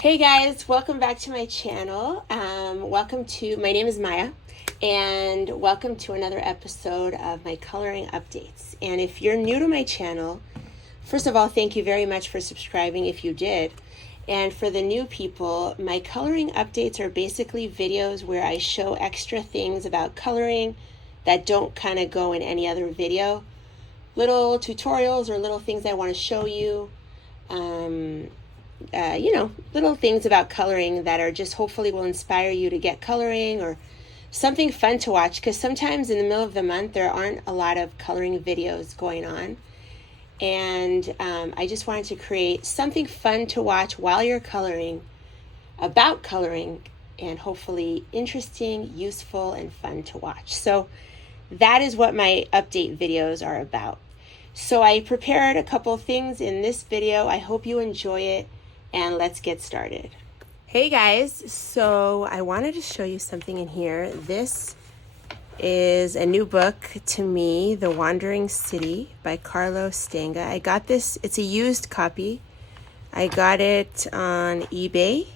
Hey guys, welcome back to my channel. My name is Maya, and welcome to another episode of my coloring updates. And if you're new to my channel, first of all, thank you very much for subscribing if you did. And for the new people, my coloring updates are basically videos where I show extra things about coloring that don't kind of go in any other video. Little tutorials or little things I want to show you. Little things about coloring that are just hopefully will inspire you to get coloring or something fun to watch, because sometimes in the middle of the month there aren't a lot of coloring videos going on, and I just wanted to create something fun to watch while you're coloring, about coloring, and hopefully interesting, useful, and fun to watch. So that is what my update videos are about. So I prepared a couple of things in this video. I hope you enjoy it, and let's get started. Hey guys, so I wanted to show you something in here. This is a new book to me, The Wandering City by Carlos Stanga. I got this, it's a used copy. I got it on eBay,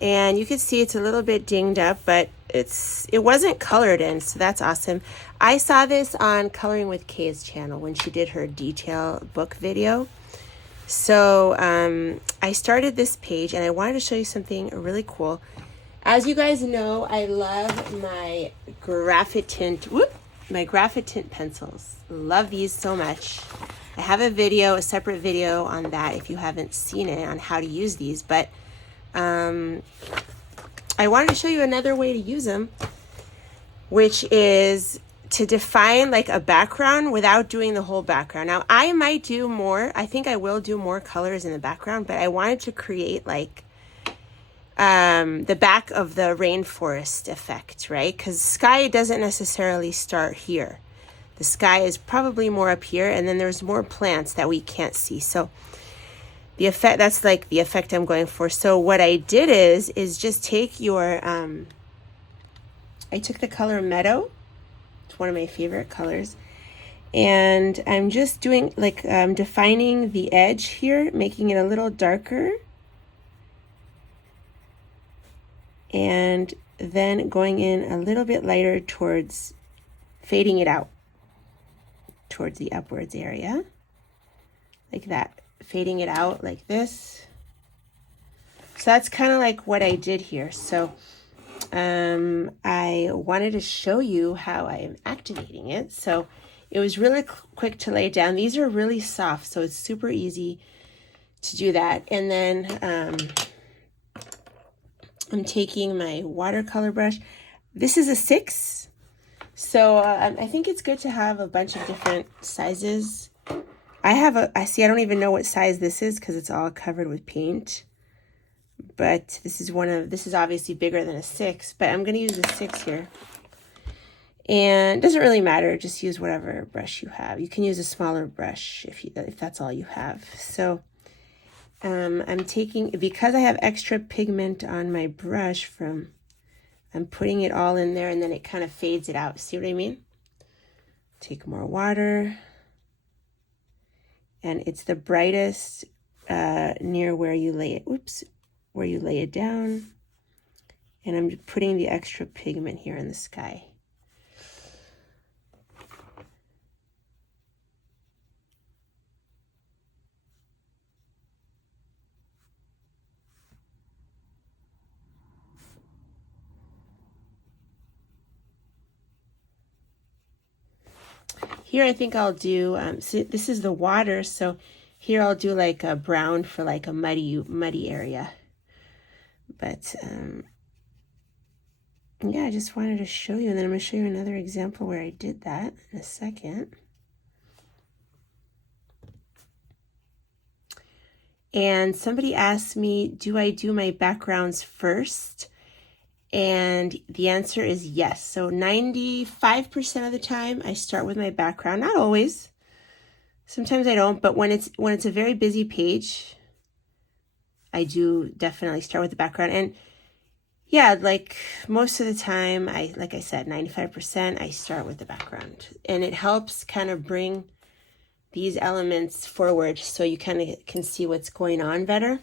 and you can see it's a little bit dinged up, but it wasn't colored in, so that's awesome. I saw this on Coloring with Kay's channel when she did her detail book video. So I started this page, and I wanted to show you something really cool. As you guys know, I love my Graphite tint, pencils. Love these so much. I have a separate video on that if you haven't seen it, on how to use these, but I wanted to show you another way to use them, which is to define like a background without doing the whole background. Now I might do more, I think I will do more colors in the background, but I wanted to create like the back of the rainforest effect, right? Because sky doesn't necessarily start here. The sky is probably more up here, and then there's more plants that we can't see. So the effect, that's like the effect I'm going for. So what I did is just take your, I took the color Meadow. It's one of my favorite colors. And I'm just doing like, defining the edge here, making it a little darker. And then going in a little bit lighter towards fading it out towards the upwards area, like that. Fading it out like this. So that's kind of like what I did here. So I wanted to show you how I am activating it. So it was really quick to lay down. These are really soft, so it's super easy to do that. And then I'm taking my watercolor brush. This is a 6. So I think it's good to have a bunch of different sizes. I see, I don't even know what size this is because it's all covered with paint. But this is obviously bigger than a 6, but I'm going to use a 6 here. And it doesn't really matter, just use whatever brush you have. You can use a smaller brush if that's all you have. So I'm taking, because I have extra pigment on my brush I'm putting it all in there, and then it kind of fades it out. See what I mean? Take more water. And it's the brightest near where you lay it. Where you lay it down. And I'm putting the extra pigment here in the sky. Here I think I'll do, so this is the water, so here I'll do like a brown for like a muddy area. But yeah, I just wanted to show you, and then I'm going to show you another example where I did that in a second. And somebody asked me, do I do my backgrounds first? And the answer is yes. So 95% of the time I start with my background. Not always. Sometimes I don't, but when it's a very busy page, I do definitely start with the background. And yeah, like most of the time, like I said, 95%, I start with the background. And it helps kind of bring these elements forward so you kind of can see what's going on better.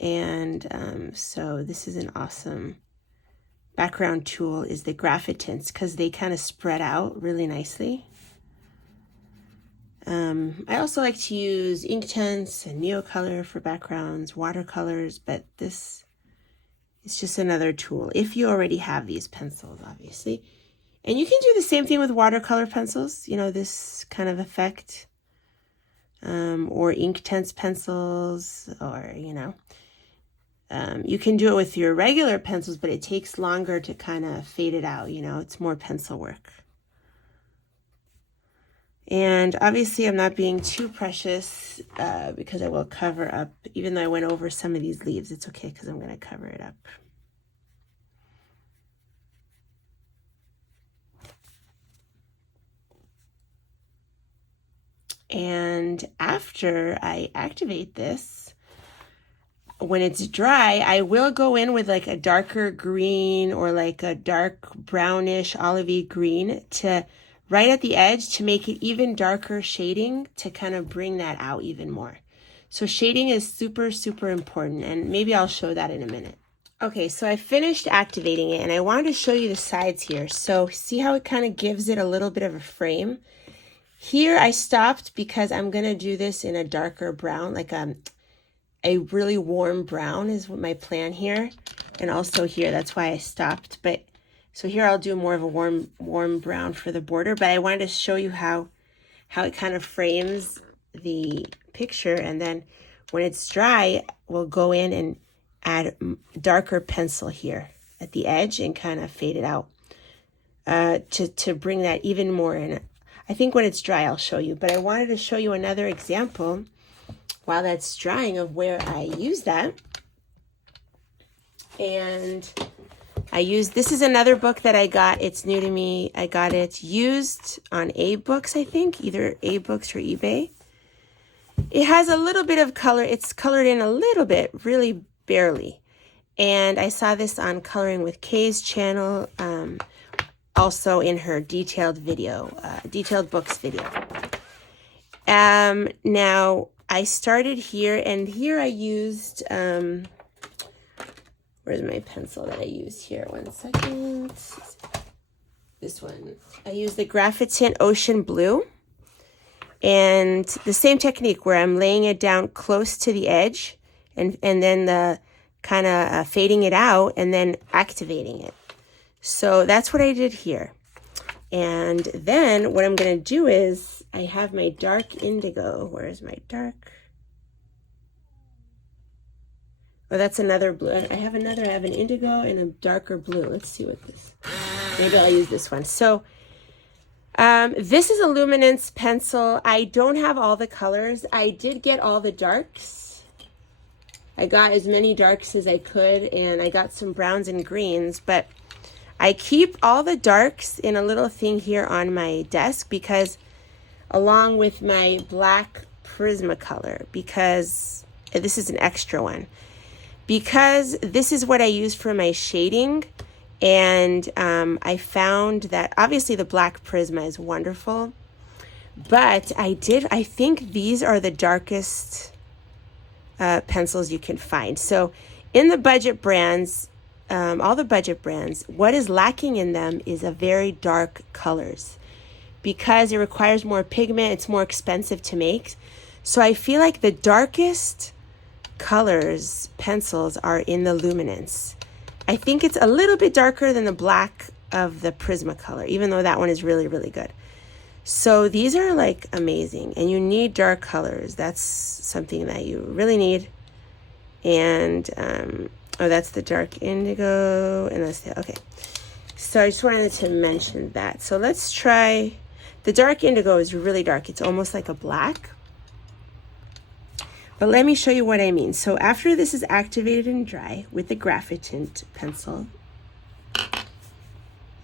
And so this is an awesome background tool, is the Graphite tints, because they kind of spread out really nicely. I also like to use ink tints and Neocolor for backgrounds, watercolors, but this is just another tool if you already have these pencils, obviously. And you can do the same thing with watercolor pencils, you know, this kind of effect, or ink tints pencils, or, you know, you can do it with your regular pencils, but it takes longer to kind of fade it out, you know, it's more pencil work. And obviously I'm not being too precious because I will cover up, even though I went over some of these leaves, it's okay because I'm going to cover it up. And after I activate this, when it's dry, I will go in with like a darker green or like a dark brownish olivey green to right at the edge to make it even darker shading to kind of bring that out even more. So shading is super, super important, and maybe I'll show that in a minute. Okay, so I finished activating it and I wanted to show you the sides here. So see how it kind of gives it a little bit of a frame? Here I stopped because I'm going to do this in a darker brown, like a really warm brown is what my plan here. And also here, that's why I stopped. But so here I'll do more of a warm brown for the border, but I wanted to show you how it kind of frames the picture. And then when it's dry, we'll go in and add darker pencil here at the edge and kind of fade it out to bring that even more in. I think when it's dry, I'll show you, but I wanted to show you another example while that's drying of where I use that. And this is another book that I got. It's new to me. I got it used on A-Books, I think, either A-Books or eBay. It has a little bit of color. It's colored in a little bit, really barely. And I saw this on Coloring with Kay's channel, also in her detailed books video. Now I started here, and here I used, where's my pencil that I used here? 1 second. This one. I used the Graphite tint Ocean Blue, and the same technique where I'm laying it down close to the edge and then the kind of fading it out and then activating it. So that's what I did here. And then what I'm going to do is I have my dark indigo. Where is my dark? Oh, that's another blue. I have an indigo and a darker blue. Let's see what this, maybe I'll use this one. So this is a luminance pencil. I don't have all the colors. I did get all the darks. I got as many darks as I could, and I got some browns and greens, but I keep all the darks in a little thing here on my desk because along with my black Prismacolor, because this is an extra one, because this is what I use for my shading. And I found that obviously the black Prisma is wonderful, but I think these are the darkest pencils you can find. So in the budget brands, all the budget brands, what is lacking in them is a very dark colors because it requires more pigment. It's more expensive to make. So I feel like the darkest colors pencils are in the luminance. I think it's a little bit darker than the black of the Prismacolor, even though that one is really, really good. So these are like amazing, and you need dark colors. That's something that you really need. And oh, that's the dark indigo, and that's the, okay. So I just wanted to mention that. So let's try, the dark indigo is really dark. It's almost like a black. But let me show you what I mean. So after this is activated and dry with the Graphite tint pencil,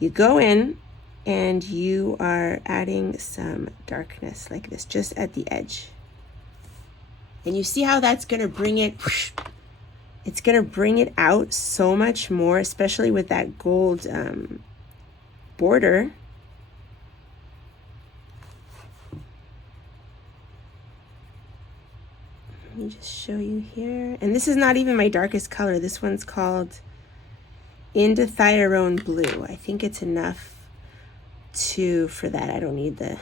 you go in and you are adding some darkness like this, just at the edge. And you see how that's gonna bring it, it's gonna bring it out so much more, especially with that gold border. me just show you here. And this is not even my darkest color. This one's called Indithyarone Blue. I think it's enough for that. I don't need the...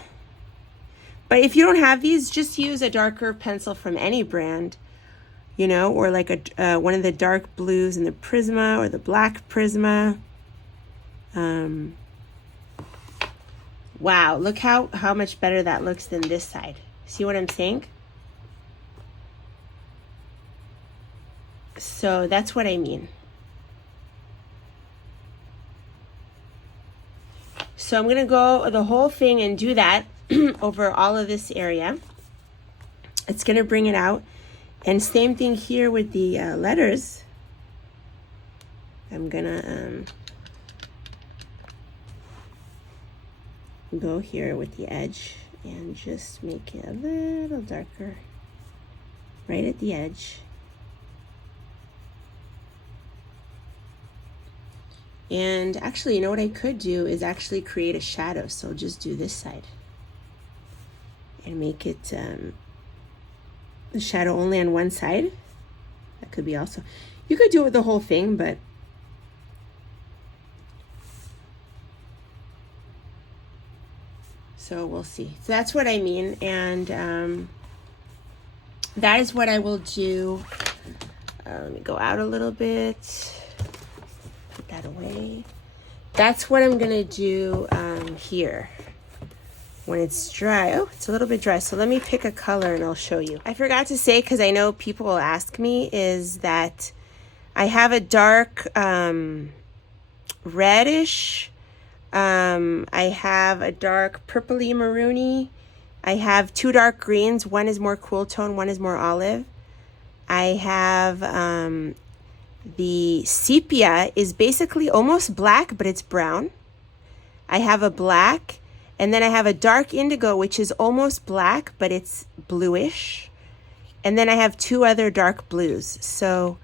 But if you don't have these, just use a darker pencil from any brand, you know, or like one of the dark blues in the Prisma or the black Prisma. Wow, look how much better that looks than this side. See what I'm saying? So that's what I mean. So I'm gonna go the whole thing and do that over all of this area. It's gonna bring it out. And same thing here with the letters. I'm gonna go here with the edge and just make it a little darker right at the edge. And actually, you know what I could do is actually create a shadow. So just do this side and make it the shadow only on one side. That could be also, you could do it with the whole thing, but so we'll see. So that's what I mean, and that is what I will do. Let me go out a little bit. Put that away. That's what I'm gonna do here when it's dry. Oh, it's a little bit dry. So let me pick a color and I'll show you. I forgot to say, because I know people will ask me, is that I have a dark reddish. I have a dark purpley maroony. I have two dark greens. One is more cool tone, one is more olive. I have the sepia is basically almost black, but it's brown. I have a black, and then I have a dark indigo, which is almost black, but it's bluish. And then I have two other dark blues. So,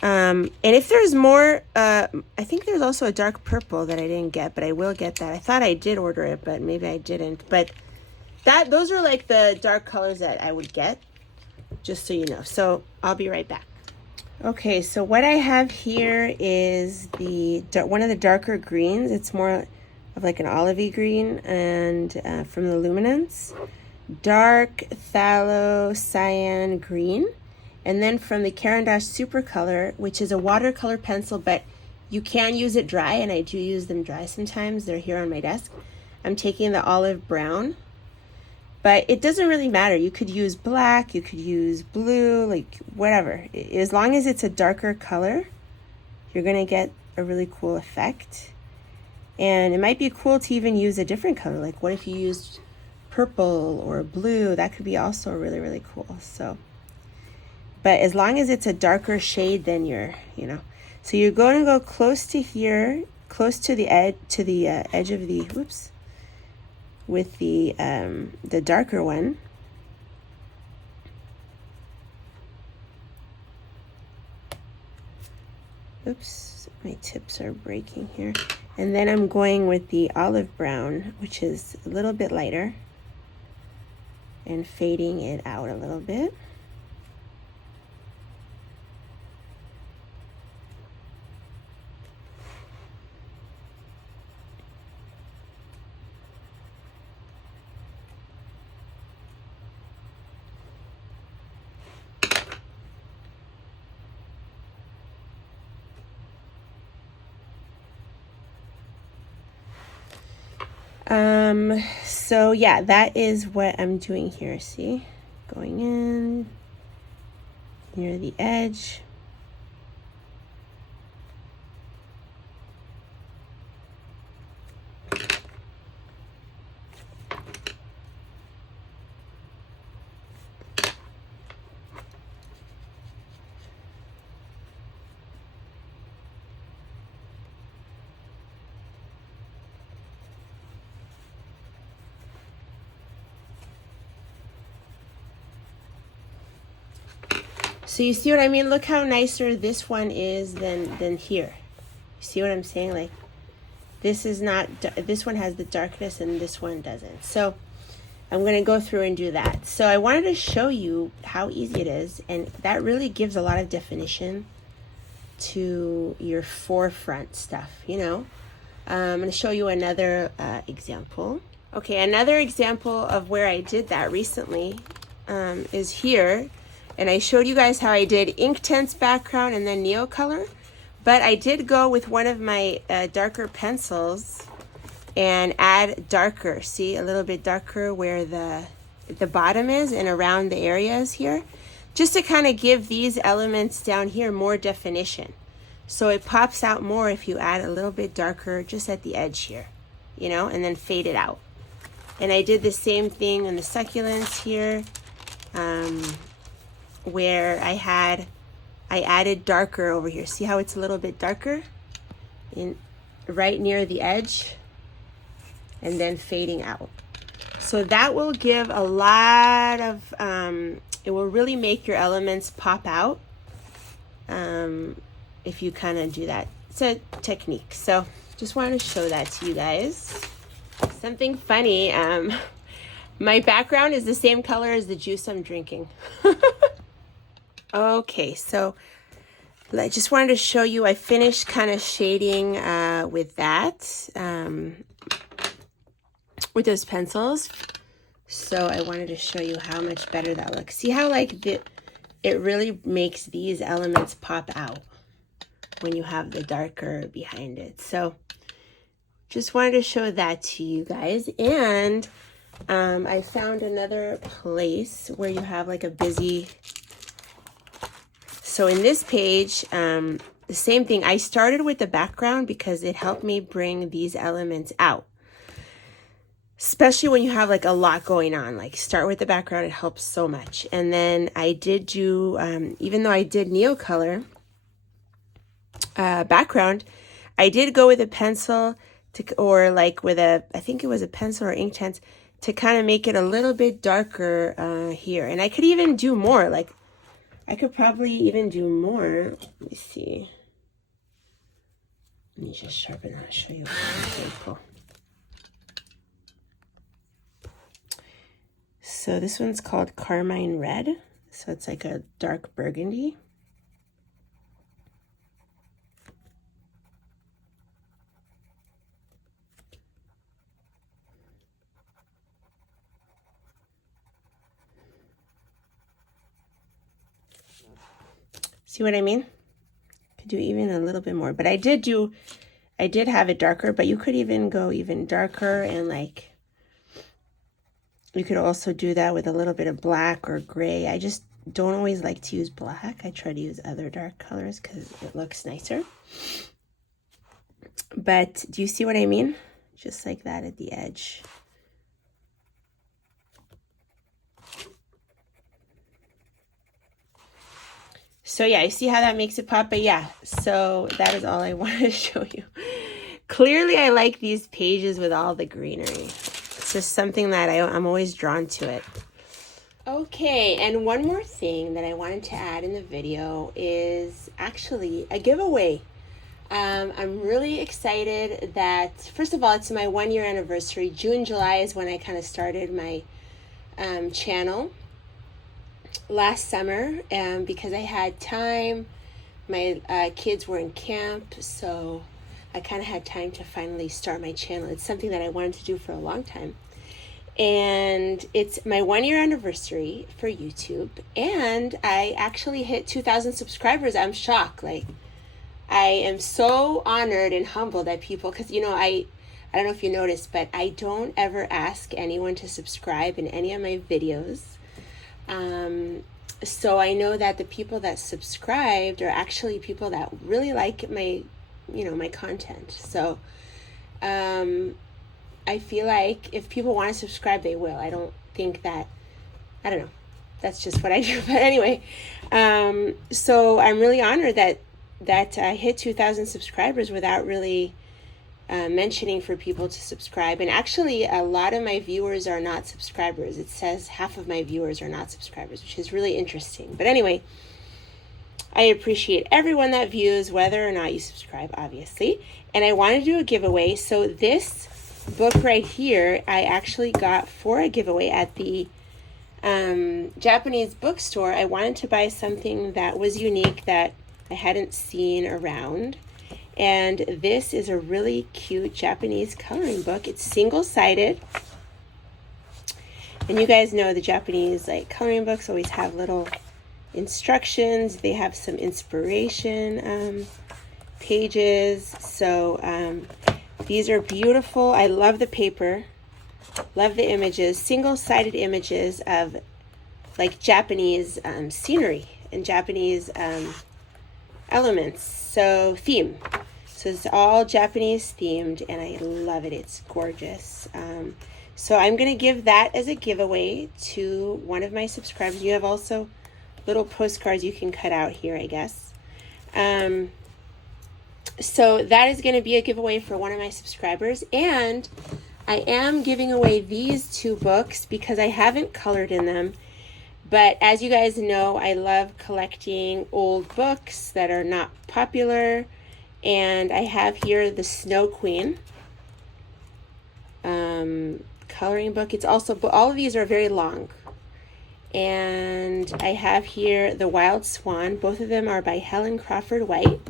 and if there's more, I think there's also a dark purple that I didn't get, but I will get that. I thought I did order it, but maybe I didn't. But those are like the dark colors that I would get, just so you know. So I'll be right back. Okay, so what I have here is one of the darker greens. It's more of like an olivey green, and from the Luminance, dark phthalo cyan green. And then from the Caran d'Ache Super Color, which is a watercolor pencil, but you can use it dry, and I do use them dry sometimes. They're here on my desk. I'm taking the olive brown, but it doesn't really matter. You could use black, you could use blue, like whatever. As long as it's a darker color, you're gonna get a really cool effect. And it might be cool to even use a different color. Like what if you used purple or blue? That could be also really, really cool. So, but as long as it's a darker shade, then you're, so you're going to go close to here, close to the edge, edge of the, whoops, with the darker one. Oops, my tips are breaking here. And then I'm going with the olive brown, which is a little bit lighter, and fading it out a little bit. So yeah, that is what I'm doing here. See, going in near the edge. So you see what I mean? Look how nicer this one is than here. You see what I'm saying? Like this is not, this one has the darkness and this one doesn't. So I'm going to go through and do that. So I wanted to show you how easy it is, and that really gives a lot of definition to your forefront stuff, you know. I'm going to show you another example. Okay, another example of where I did that recently is here. And I showed you guys how I did Inktense background and then Neocolor. But I did go with one of my darker pencils and add darker. See, a little bit darker where the bottom is and around the areas here. Just to kind of give these elements down here more definition. So it pops out more if you add a little bit darker just at the edge here, you know, and then fade it out. And I did the same thing in the succulents here, where I added darker over here. See how it's a little bit darker right near the edge, and then fading out. So that will give a lot of, it will really make your elements pop out if you kind of do that. It's a technique. So just wanted to show that to you guys. Something funny, my background is the same color as the juice I'm drinking. Okay, so I just wanted to show you, I finished kind of shading with that, with those pencils. So I wanted to show you how much better that looks. See how like it really makes these elements pop out when you have the darker behind it. So just wanted to show that to you guys. And I found another place where you have like a busy. So in this page, the same thing. I started with the background because it helped me bring these elements out. Especially when you have like a lot going on, like start with the background, it helps so much. And then I did do, even though I did Neocolor background, I did go with a pencil or like with a, I think it was a pencil or Inktense to kind of make it a little bit darker here. And I could even do more, like I could probably even do more. Let me see. Let me just sharpen that, I'll show you. Okay, cool. So this one's called Carmine Red. So it's like a dark burgundy. See what I mean? Could do even a little bit more, but I did have it darker, but you could even go even darker, and like you could also do that with a little bit of black or gray. I just don't always like to use black. I try to use other dark colors because it looks nicer. But do you see what I mean? Just like that at the edge. So yeah, you see how that makes it pop? But yeah, so that is all I wanted to show you. Clearly, I like these pages with all the greenery. It's just something that I'm always drawn to it. Okay, and one more thing that I wanted to add in the video is actually a giveaway. I'm really excited that, first of all, it's my 1-year anniversary. June, July is when I kind of started my channel last summer, because I had time. My kids were in camp, so I kind of had time to finally start my channel. It's something that I wanted to do for a long time. And it's my 1-year anniversary for YouTube, and I actually hit 2,000 subscribers. I'm shocked. Like, I am so honored and humbled that people, because you know, I don't know if you noticed, but I don't ever ask anyone to subscribe in any of my videos. So I know that the people that subscribed are actually people that really like my, you know, my content. So, I feel like if people want to subscribe, they will. I don't think that, I don't know. That's just what I do. But anyway, so I'm really honored that I hit 2,000 subscribers without really mentioning for people to subscribe. And actually, a lot of my viewers are not subscribers. It says half of my viewers are not subscribers, which is really interesting. But anyway, I appreciate everyone that views, whether or not you subscribe, obviously. And I want to do a giveaway. So this book right here I actually got for a giveaway at the Japanese bookstore. I wanted to buy something that was unique that I hadn't seen around. And this is a really cute Japanese coloring book. It's single-sided. And you guys know the Japanese like coloring books always have little instructions. They have some inspiration pages. So these are beautiful. I love the paper. Love the images. Single-sided images of like Japanese scenery and Japanese elements. So theme. So it's all Japanese themed, and I love it. It's gorgeous. So I'm going to give that as a giveaway to one of my subscribers. You have also little postcards you can cut out here, I guess. So that is going to be a giveaway for one of my subscribers. And I am giving away these two books because I haven't colored in them. But as you guys know, I love collecting old books that are not popular. And I have here the Snow Queen coloring book. It's also, all of these are very long. And I have here the Wild Swan. Both of them are by Helen Crawford White.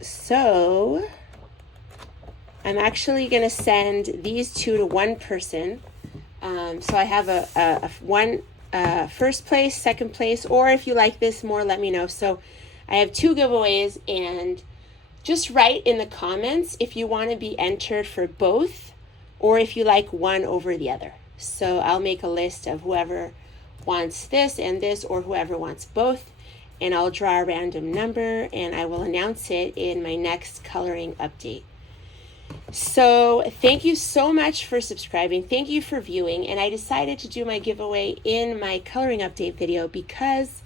So I'm actually going to send these two to one person. So I have a one first place, second place, or if you like this more, let me know. So I have two giveaways, and just write in the comments if you want to be entered for both or if you like one over the other. So I'll make a list of whoever wants this and this, or whoever wants both, and I'll draw a random number and I will announce it in my next coloring update. So thank you so much for subscribing. Thank you for viewing. And I decided to do my giveaway in my coloring update video because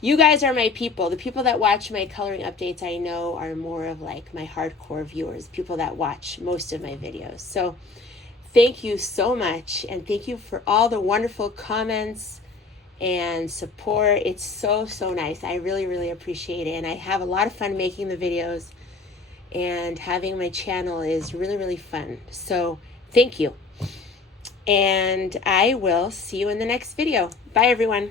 you guys are my people. The people that watch my coloring updates I know are more of like my hardcore viewers, people that watch most of my videos. So thank you so much, and thank you for all the wonderful comments and support. It's so nice. I really appreciate it, and I have a lot of fun making the videos, and having my channel is really fun. So thank you, and I will see you in the next video. Bye everyone.